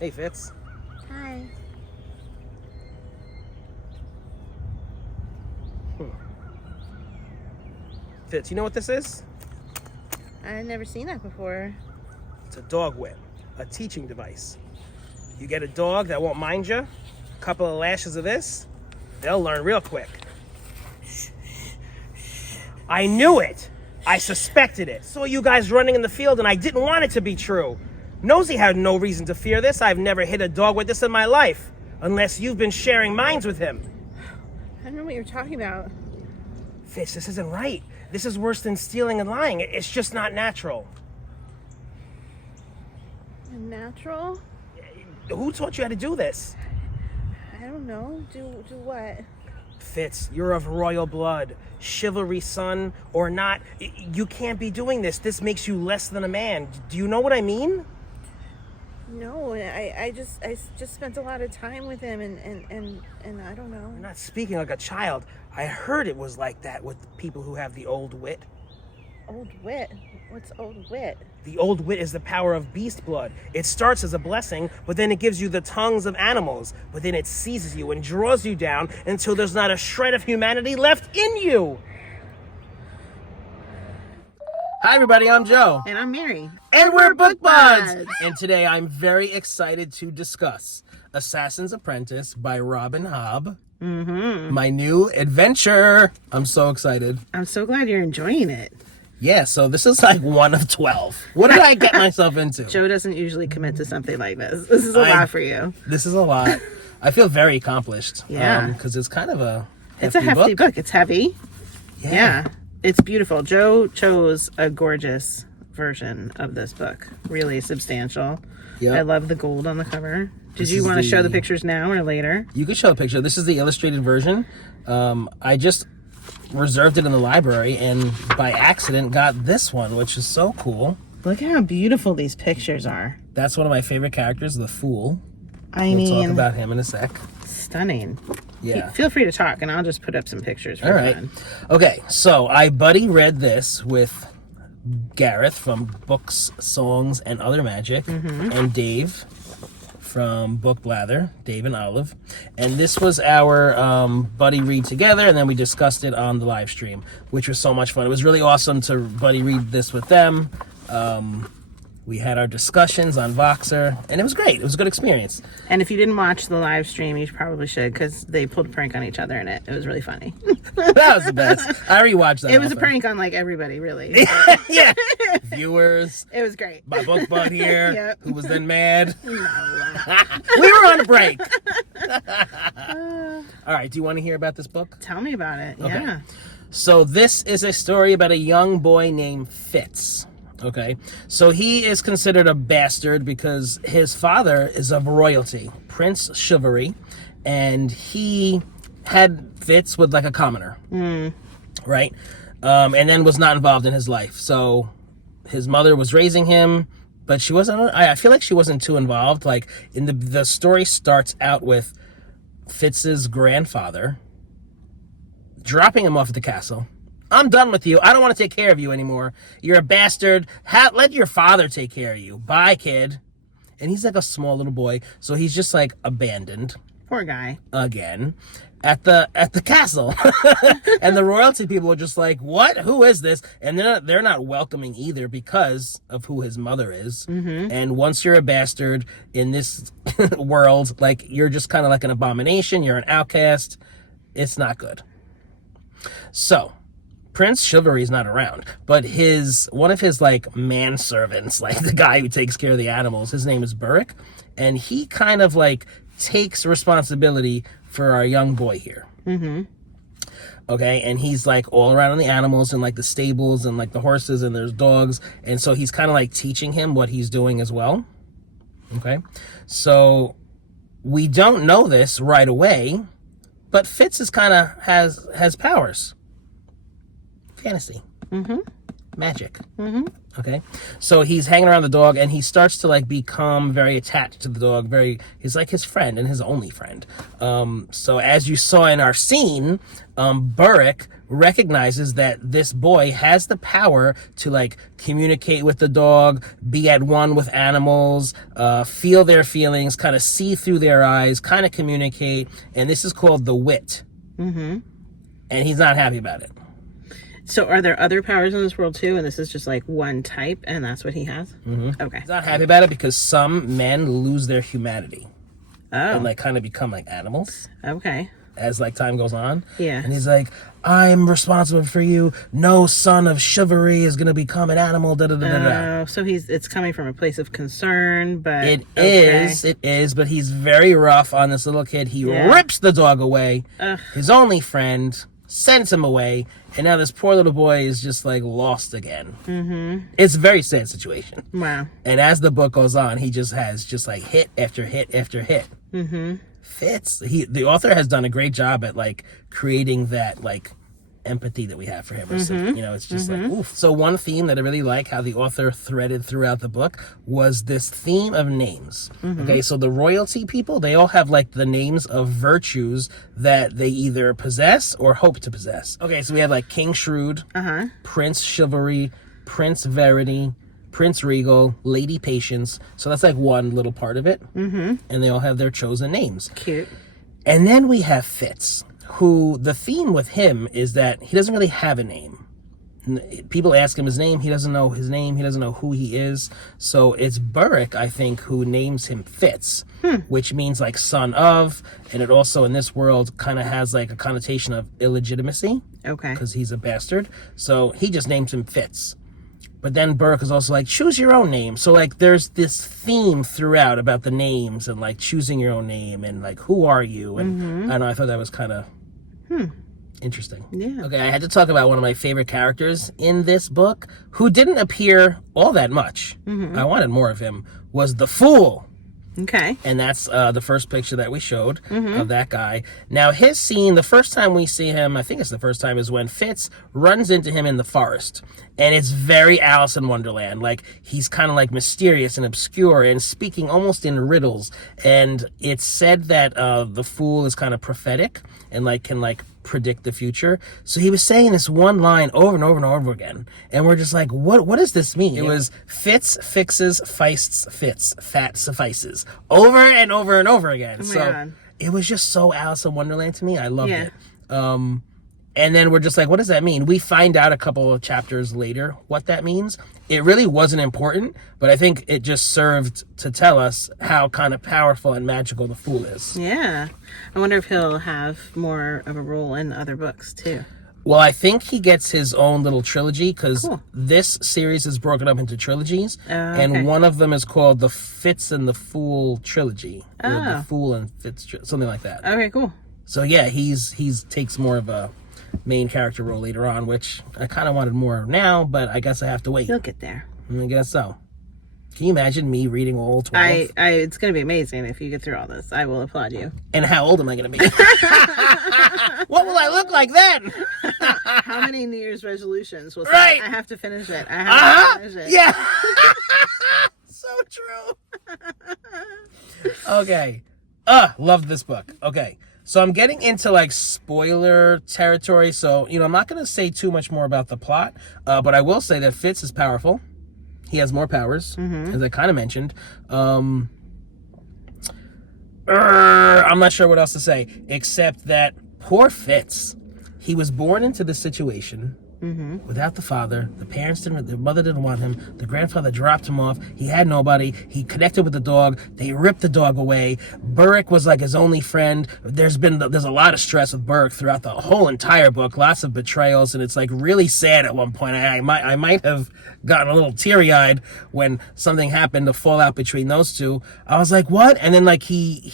Hey, Fitz. Hi. Fitz, you know what this is? I've never seen that before. It's a dog whip, a teaching device. You get a dog that won't mind you, a couple of lashes of this, they'll learn real quick. I knew it. I suspected it. Saw you guys running in the field and I didn't want it to be true. Nosy had no reason to fear this. I've never hit a dog with this in my life, unless you've been sharing minds with him. I don't know what you're talking about. Fitz, this isn't right. This is worse than stealing and lying. It's just not natural. Natural? Who taught you how to do this? I don't know. Do what? Fitz, you're of royal blood. Chivalry, son, or not. You can't be doing this. This makes you less than a man. Do you know what I mean? No, I just spent a lot of time with him and I don't know. You're not speaking like a child. I heard it was like that with people who have the old wit. Old wit? What's old wit? The old wit is the power of beast blood. It starts as a blessing, but then it gives you the tongues of animals. But then it seizes you and draws you down until there's not a shred of humanity left in you. Hi everybody, I'm Joe. And I'm Mary. And we're Book Buds! And today I'm very excited to discuss Assassin's Apprentice by Robin Hobb. Mm-hmm. My new adventure. I'm so excited. I'm so glad you're enjoying it. Yeah, so this is like 1 of 12. What did I get myself into? Joe doesn't usually commit to something like this. This is a lot for you. This is a lot. I feel very accomplished. Yeah. Because it's kind of a hefty It's a hefty book. It's heavy. Yeah. It's beautiful. Joe chose a gorgeous version of this book. Really substantial. Yep. I love the gold on the cover. Did you want to show the pictures now or later? You could show a picture. This is the illustrated version. I just reserved it in the library and by accident got this one, which is so cool. Look how beautiful these pictures are. That's one of my favorite characters, the Fool. We'll talk about him in a sec. Stunning. Yeah. Feel free to talk and I'll just put up some pictures for All right. fun. Okay, so I buddy read this with Gareth from Books, Songs, and Other Magic, and Dave from Book Blather, Dave and Olive. And this was our buddy read together, and then we discussed it on the live stream, which was so much fun. It was really awesome to buddy read this with them. We had our discussions on Voxer, and it was great. It was a good experience. And if you didn't watch the live stream, you probably should, because they pulled a prank on each other in it. It was really funny. That was the best. I rewatched that. It was a prank on like everybody, really. Yeah. Viewers. It was great. My book bud here, Yep. who was then mad. No. We were on a break. All right, do you want to hear about this book? Tell me about it. Okay. Yeah. So this is a story about a young boy named Fitz. Okay, so he is considered a bastard because his father is of royalty, Prince Chivalry, and he had Fitz with like a commoner, right? And then was not involved in his life. So his mother was raising him, but she wasn't. I feel like she wasn't too involved. Like in the story starts out with Fitz's grandfather dropping him off at the castle. I'm done with you. I don't want to take care of you anymore. You're a bastard. Let your father take care of you. Bye, kid. And he's like a small little boy, so he's just like abandoned. Poor guy. Again. At the castle. And the royalty people are just like, what? Who is this? And they're not welcoming either because of who his mother is. And once you're a bastard in this world, like you're just kind of like an abomination. You're an outcast. It's not good. So Prince Chivalry is not around, but one of his like manservants, like the guy who takes care of the animals, his name is Burrick, and he kind of like takes responsibility for our young boy here. Okay, and he's like all around on the animals and like the stables and like the horses and there's dogs, and so he's kind of like teaching him what he's doing as well. Okay, so we don't know this right away, but Fitz is kind of has powers. Fantasy. magic. Okay, so he's hanging around the dog, and he starts to like become very attached to the dog. He's like his friend and his only friend. So as you saw in our scene, Burrick recognizes that this boy has the power to like communicate with the dog, be at one with animals, feel their feelings, kind of see through their eyes, kind of communicate, and this is called the wit. And he's not happy about it. So are there other powers in this world too, and this is just like one type, and that's what he has? Okay. He's not happy about it because some men lose their humanity and like kind of become like animals. Okay. As like time goes on. Yeah. And he's like, I'm responsible for you. No son of chivalry is going to become an animal. Da, da, da, da, da. So it's coming from a place of concern, but it is, but he's very rough on this little kid. He rips the dog away, his only friend, sends him away, and now this poor little boy is just like lost again. It's a very sad situation. Wow. And as the book goes on, he just has just like hit after hit after hit. Fits. The author has done a great job at like creating that like empathy that we have for him. You know, it's just like, oof. So one theme that I really like how the author threaded throughout the book was this theme of names. Okay, so the royalty people, they all have like the names of virtues that they either possess or hope to possess. Okay, so we have like King Shrewd, Prince Chivalry, Prince Verity, Prince Regal, Lady Patience. So that's like one little part of it. And they all have their chosen names. Cute. And then we have Fitz, who the theme with him is that he doesn't really have a name. People ask him his name. He doesn't know his name. He doesn't know who he is. So it's Burrick, I think, who names him Fitz, which means like son of. And it also in this world kind of has like a connotation of illegitimacy. Okay. Because he's a bastard. So he just names him Fitz. But then Burrick is also like, choose your own name. So, like, there's this theme throughout about the names and, like, choosing your own name and, like, who are you? And I don't know, I thought that was kind of interesting. Yeah. Okay, I had to talk about one of my favorite characters in this book who didn't appear all that much. I wanted more of him, was the Fool. Okay. And that's the first picture that we showed of that guy. Now, his scene, the first time we see him, I think it's the first time, is when Fitz runs into him in the forest. And it's very Alice in Wonderland. Like, he's kind of like mysterious and obscure and speaking almost in riddles. And it's said that the Fool is kind of prophetic and like can like predict the future. So he was saying this one line over and over and over again. And we're just like, what does this mean? It was Fitz fixes, feists fits, fat suffices. Over and over and over again. God. It was just so Alice in Wonderland to me. I loved it. And then we're just like, what does that mean? We find out a couple of chapters later what that means. It really wasn't important, but I think it just served to tell us how kind of powerful and magical the Fool is. Yeah. I wonder if he'll have more of a role in other books, too. Well, I think he gets his own little trilogy because this series is broken up into trilogies. And one of them is called the Fitz and the Fool trilogy. Or the Fool and Fitz, something like that. Okay, cool. So, yeah, he's takes more of a main character role later on, which I kind of wanted more now, but I guess I have to wait. You'll get there. I guess so. Can you imagine me reading all 12? It's going to be amazing if you get through all this. I will applaud you. And how old am I going to be? What will I look like then? How many New Year's resolutions will say, I have to finish it. I have to finish it. Yeah. So true. Okay. Loved this book. Okay. So I'm getting into like spoiler territory. So, I'm not going to say too much more about the plot, but I will say that Fitz is powerful. He has more powers, as I kind of mentioned. I'm not sure what else to say, except that poor Fitz, he was born into this situation without the father. The parents didn't, the mother didn't want him. The grandfather dropped him off. He had nobody. He connected with the dog. They ripped the dog away. Burrick was like his only friend. There's a lot of stress with Burrick throughout the whole entire book. Lots of betrayals, and it's like really sad at one point. I might have gotten a little teary-eyed when something happened to fall out between those two. I was like, what? And then like he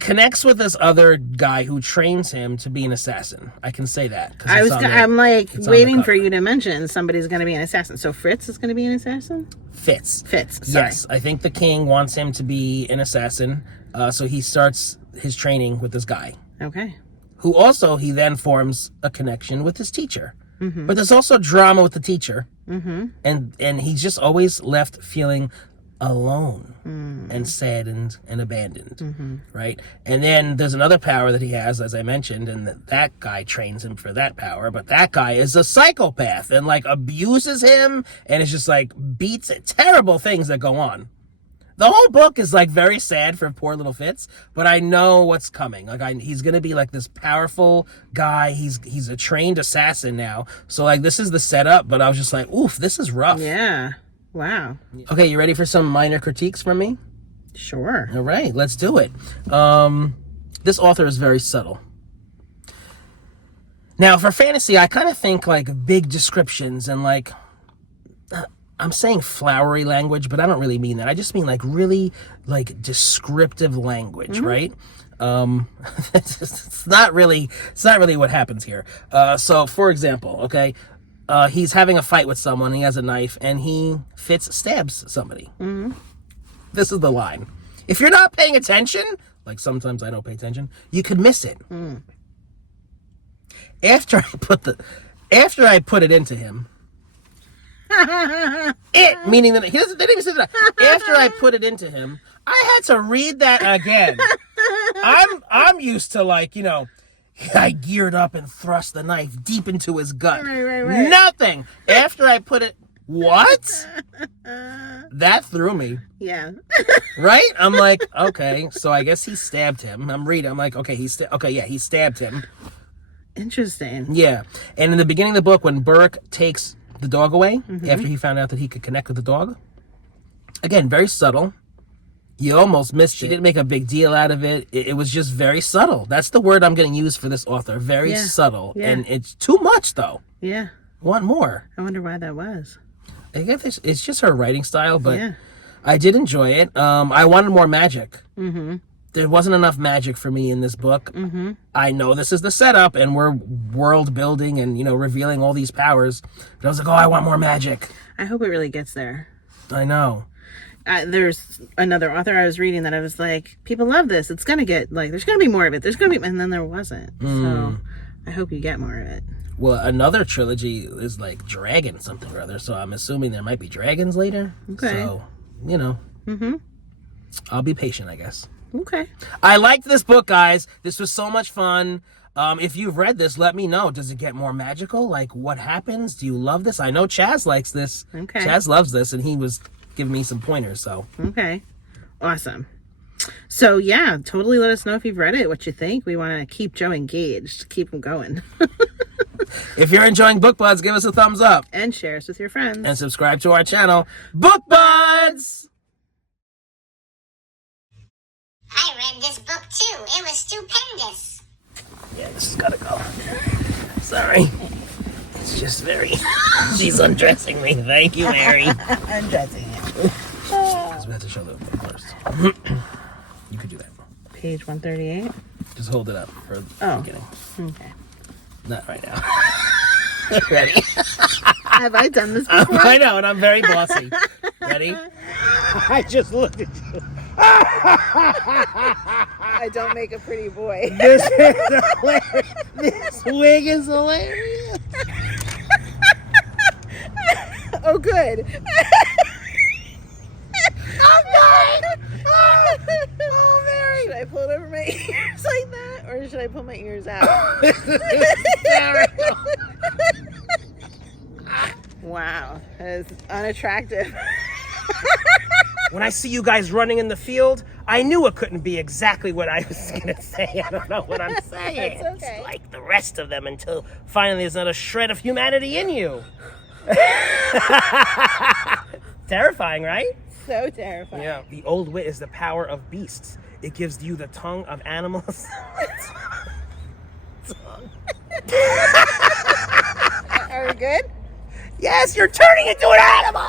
connects with this other guy who trains him to be an assassin. I can say that. I'm like waiting for you to mention somebody's going to be an assassin. So Fritz is going to be an assassin? Fitz. Sorry. Yes, I think the king wants him to be an assassin. So he starts his training with this guy. Okay. Who also he then forms a connection with his teacher. but there's also drama with the teacher. And he's just always left feeling alone and saddened and abandoned, right? And then there's another power that he has, as I mentioned, and that guy trains him for that power, but that guy is a psychopath and like abuses him, and it's just like beats it. Terrible things that go on. The whole book is like very sad for poor little Fitz, but I know what's coming. Like he's gonna be like this powerful guy. He's a trained assassin now. So like this is the setup, but I was just like, oof, this is rough. Yeah. Wow. Okay, you ready for some minor critiques from me? Sure. All right, let's do it. This author is very subtle. Now, for fantasy, I kind of think like big descriptions and like, I'm saying flowery language, but I don't really mean that. I just mean like really like descriptive language, right? It's not really what happens here. So for example, okay, he's having a fight with someone, he has a knife, and Fitz stabs somebody. This is the line. If you're not paying attention, like sometimes I don't pay attention, you could miss it. After I put it into him, meaning that he didn't even say that. After I put it into him, I had to read that again. I'm used to like, you know, I geared up and thrust the knife deep into his gut. Right. Nothing. After I put it, what? That threw me. Yeah. Right? I'm like, okay, so I guess he stabbed him. I'm reading. I'm like, okay, he stabbed him. Interesting. Yeah. And in the beginning of the book, when Burke takes the dog away, after he found out that he could connect with the dog, again, very subtle. You almost missed it. She didn't make a big deal out of it. It was just very subtle. That's the word I'm going to use for this author. Very subtle. Yeah. And it's too much, though. Yeah. I want more. I wonder why that was. I guess it's just her writing style, but I did enjoy it. I wanted more magic. There wasn't enough magic for me in this book. I know this is the setup, and we're world building and, you know, revealing all these powers. But I was like, oh, I want more magic. I hope it really gets there. I know. There's another author I was reading that I was like, people love this. It's going to get, like, there's going to be more of it. And then there wasn't. So I hope you get more of it. Well, another trilogy is like dragon something or other, so I'm assuming there might be dragons later. Okay. So, you know. I'll be patient, I guess. Okay. I liked this book, guys. This was so much fun. If you've read this, let me know. Does it get more magical? Like, what happens? Do you love this? I know Chaz likes this. Okay. Chaz loves this, and he was giving me some pointers, so. Okay. Awesome. So, yeah, totally let us know if you've read it, what you think. We want to keep Joe engaged, keep him going. If you're enjoying Book Buds, give us a thumbs up. And share us with your friends. And subscribe to our channel, Book Buds! I read this book too. It was stupendous. Yeah, this has got to go. Sorry. It's just very... She's undressing me. Thank you, Mary. Undressing you. Because we have to show the book first. You could do that. Page 138. Just hold it up for the beginning. Okay. Not right now. Ready? Have I done this before? I know, and I'm very bossy. Ready? I just looked at you. I don't make a pretty boy. This is hilarious. This wig is hilarious. Oh, good. I'm dying. Oh, Mary. Should I pull it over my ears like that? Or should I pull my ears out? This is hysterical. Wow. That is unattractive. When I see you guys running in the field, I knew it couldn't be exactly what I was going to say. I don't know what I'm saying. That's okay. It's like the rest of them until finally there's not a shred of humanity in you. Terrifying, right? So terrifying. Yeah. The old wit is the power of beasts. It gives you the tongue of animals. Are we good? Yes, you're turning into an animal!